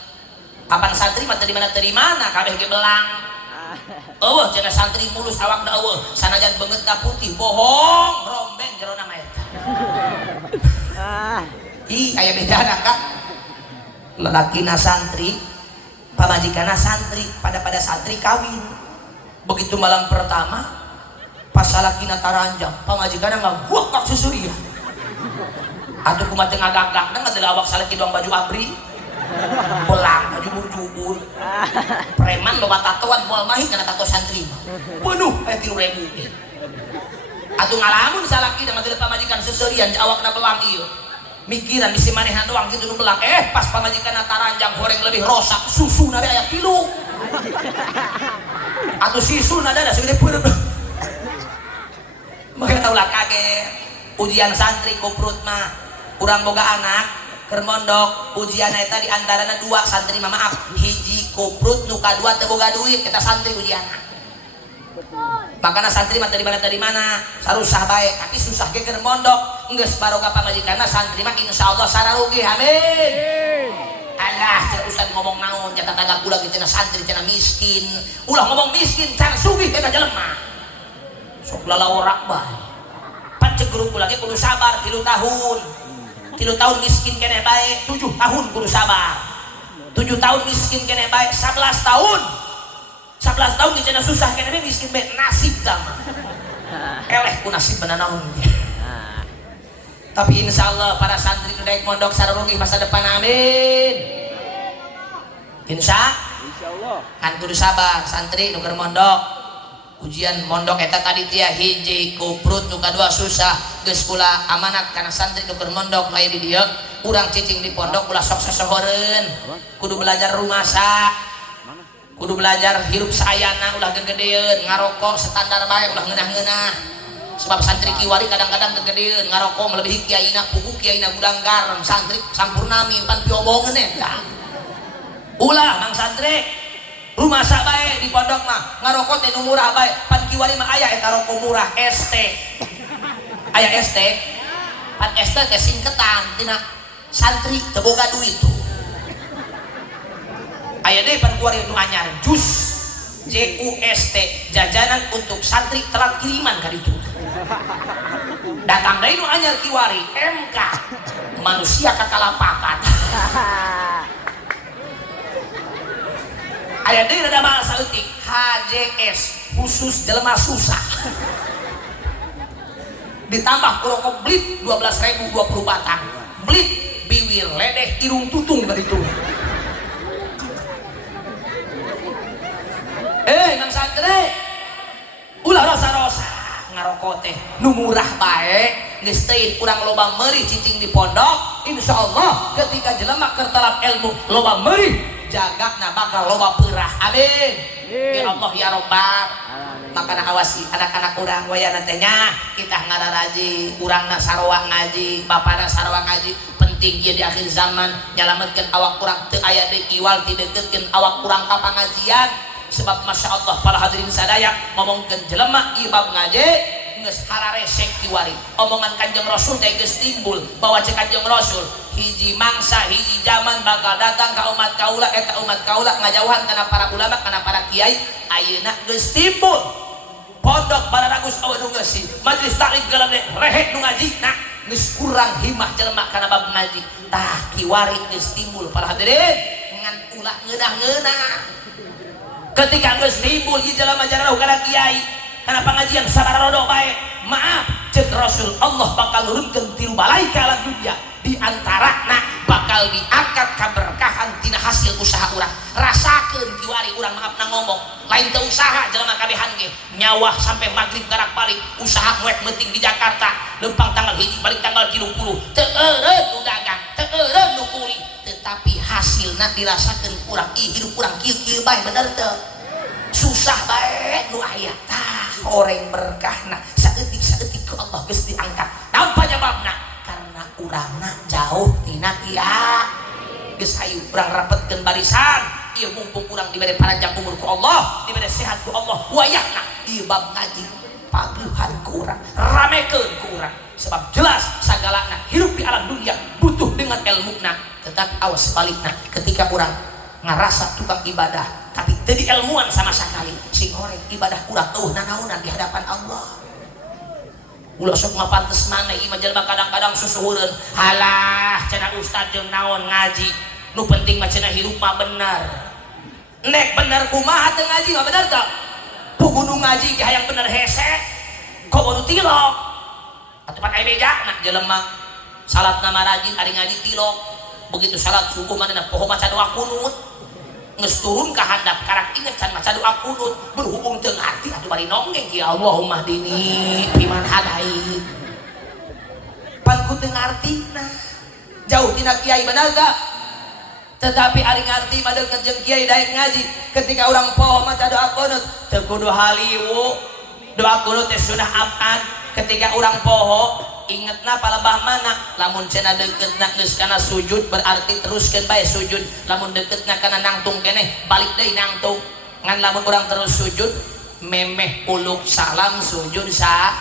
kapan santri mah teu di mana kabeh ge belang eueuh cenah santri mulus awakna eueuh sanajan beungeutna putih bohong rombeng jerona mah eta ih aya bedana Kak lalakina santri pamajikanna santri pada santri kawin begitu malam pertama pas salakina taranjang pamajikanna ngaguak kak susuriah atuh kumaha teu ngagagakna ngadeulah awak salaki doang baju abri belang jubur-jubur preman loba tatoan moal mahing kana tato santri penuh aya 3.000 atuh ngalamun salaki da ngadeuleut pamajikan seuseulian awakna belang ieu mikiran bisi manehan doang kitu nu belang pas pamajikanna taranjang goreng lebih rosak susuna teh aya kilu atuh sisuna da segede peureup makanya ulah kaget ujian santri kuprut mah urang boga anak keur mondok ujian eta di antarana 2 santri mah maaf hiji kuprut nu kadua teu boga duit eta santri ujianna Makanya santri mah dari mana sarusah baik tapi susah ge keur mondok geus barokah pamajikanna santri mah insyaallah sararugi amin. Alah cenah ustaz ngomong naon jata tangga kula kitu santri cenah miskin ulah ngomong miskin can sugih eta jelema sok lalaworak bae pancen guru kula ge kudu sabar 3 tahun miskin keneh bae 7 tahun kudu sabar 7 tahun miskin keneh bae 11 tahun cenah susah keneh miskin bae nasib tama eleh ku nasib beuna naon tapi insyaallah para santri nu daek mondok sarurungih masa depan amin insyaallah kan kudu sabar santri nu keur mondok ujian mondok eta tadi tia hiji kuprut nu kadua susah geus kula amanat kana santri nu keur mondok aya di dieu urang cicing di pondok ulah sok sasohoreun kudu belajar rumasa kudu belajar hirup saayana ulah gegedeun ngarokok standar bae ulah ngeunah-ngeunah sebab santri kiwari kadang-kadang gegedeun ngarokok melebihi kiaina pugu kiaina gudang garam santri sampurnami pan piobongeun eta ulah mang santri rumasa bae di pondok mah ngarokok teh nu murah bae pan kiwari mah aya eta rokok murah ST aya ST pan ST teh singketan tina santri teu boga duit tuh aya deui pan kiwari nu anyar jus JUST jajanan untuk santri telat kiriman ka ditu datang deui nu anyar kiwari MK manusia kakalapakan aya deui rada bahasa leutik HJS khusus jelema susah ditambah rokok blit 12.000 20 batang blit biwir ledeh irung tutung ka ditu nang santri ulah rosa-rosa ngarokok teh nu murah bae geus teuing urang loba meurih cicing di pondok insyaallah ketika jelema keur talab ilmu loba meurih jagana bakal loba peurah amin ya Allah ya Rabbal makana awasi anak-anak urang wayana teh nya kita ngararaji urangna sarua ngaji bapana sarua ngaji penting ieu di akhir zaman nyalametkeun awak urang teu aya deui iwal ti deukeutkeun awak urang ka pangajian sebab masya Allah para hadirin sadaya ngomongkeun jelema ieu bab ngaji geus hararesek kiwari omongan Kanjeng Rasul teh geus timbul bahwa cek Kanjeng Rasul hiji mangsa hiji zaman bakal datang ka umat kaula eta umat kaula ngajauhan kana para ulama kana para kiai ayeuna geus timbul pondok bararagus aweun nu geus majelis taklim geuleuh rehe nu ngaji nah geus kurang himah jelema kana bab ngaji tah kiwari geus timbul para hadirin ngan ulah ngeunah-ngeunah ketika geus timbul ieu jelema jareuh kana kiai kana pangajian sabararodo bae maaf cek Rasul Allah bakal nurunkeun 3 balai ka alam dunia di antarana bakal diangkat kaberkahan tina hasil usaha urang rasakeun kiwari urang maafna ngomong lain teu usaha jelema kabehan ge nyawah sampai maghrib garak balik usaha moek meuting di Jakarta lempang tanggal 1 balik tanggal 30 teu eureun nu dagang teu eureun nu kuli tetapi hasilna dirasakeun urang ih hidup urang kieu-kieu bae bener teu susah bae nu aya tah oreng berkahna saeutik-saeutik ku Allah geus diangkat naon panyebabna karena urangna jauh tina kiai geus hayu urang rapetkeun barisan ieu mumpung urang dibere panjang umur ku Allah dibere sehat ku Allah wayahna ieu bab ngaji paduhan ku urang ramekeun ku urang sebab jelas sagalana hirup di alam dunia butuh dengan ilmuna tetapi awas sebalikna ketika urang ngarasa tukang ibadah tapi teu ilmuan sama sekali sing horeng ibadah urang eueuh nanaonan di hadapan Allah ulah sok mapantes maneh ieu jelema kadang-kadang susuhureun halah cenah ustad jeung naon ngaji nu penting mah cenah hirup mah bener nek bener kumaha teu ngaji mah bener teu pugu nu ngaji ge hayang bener hese komo nu tilok atuh pakai beja nah jelema salatna mah rajin ari ngaji tilok begitu salat subuh manehna poho maca doa kunut geus turun ka handap karak inget can maca doa kunut berhubung teu ngarti atuh bari nonggeng ya Allahumma dini piman hadai pan ku teu ngartina jauh tina kiai bener gak tetapi ari ngarti mah deukeut jeung kiai daek ngaji ketika urang poho maca doa kunut teu kudu haliwu doa kunut teh sunah abad ketika urang poho ingetna palebah mana lamun cenah deuketna geus kana sujud berarti teruskeun bae sujud lamun deuketna kana nangtung keneh balik deui nangtung ngan lamun urang terus sujud memeh uluk salam sujud sa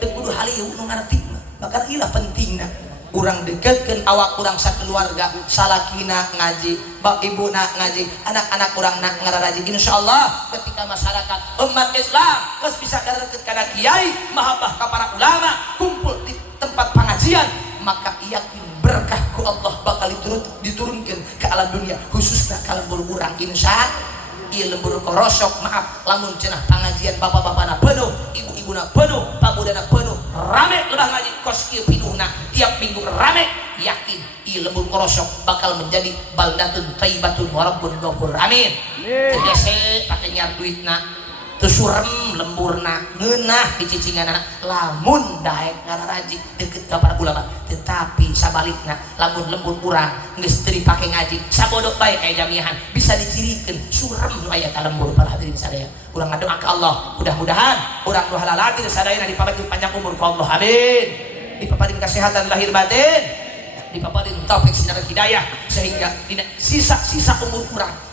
teu kudu halieu nu ngarti bakal ilah pentingna urang deketkeun awak urang sakeluarga salakina ngaji bab ibuna ngaji anak-anak urang nak ngararaji insyaallah ketika masyarakat umat Islam geus bisa gareukeun kana kiai mahabbah ka para ulama kumpul di tempat pengajian maka yakin berkah ku Allah bakal diturunkeun ke alam dunia khususna ka lembur urang insyaallah ieu lembur korosok maaf lamun cenah pengajian bapak-bapana penuh ibu-ibuna penuh pamudana penuh rame lebah ngaji kos kieu pinuhna tiap minggu rame yakin ieu lembur korosok bakal menjadi baldatun thayyibatun wa rabbun ghafur amin teu hese pake nyar duitna teu surem lemburna ngeunah dicicinganna lamun daek ngararaji deukeut ka para ulama tetapi sabalikna lamun lembur urang geus teu dipake ngaji sabodok bae jamiahan bisa dicirikeun surem nu aya ka lembur para hadirin sadaya urang ngadoa ka Allah mudah-mudahan urang nu halalaki sadayana dipabagi panjang umur ku Allah amin dipaparin kesehatan lahir batin dipaparin taufik sinar hidayah sehingga dina sisa-sisa umur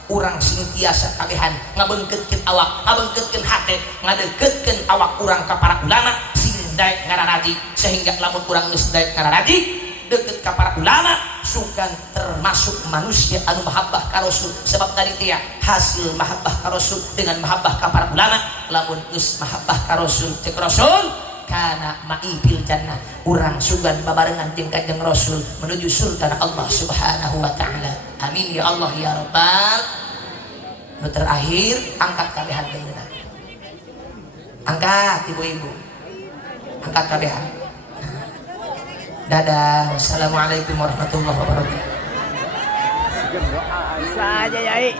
urang senantiasa kabehan ngabeungkeutkeun awak ngabeungkeutkeun hate ngadeukeutkeun awak urang ka para ulama sing daek ngararaji sehingga lamun urang geus daek ngararaji deukeut ka para ulama sugan termasuk manusia anu mahabbah ka Rasul sebab tadi teh hasil mahabbah ka Rasul dengan mahabbah ka para ulama lamun geus mahabbah ka Rasul cek Rasul kana ma'i fil jannah urang sugan babarengan jeung Kanjeng Rasul menuju surga Allah Subhanahu wa taala amin ya Allah ya rabbal nu terakhir angkat kabehan deungeuna angkat ibu-ibu angkat kabehan dadah wassalamualaikum warahmatullahi wabarakatuh saja yai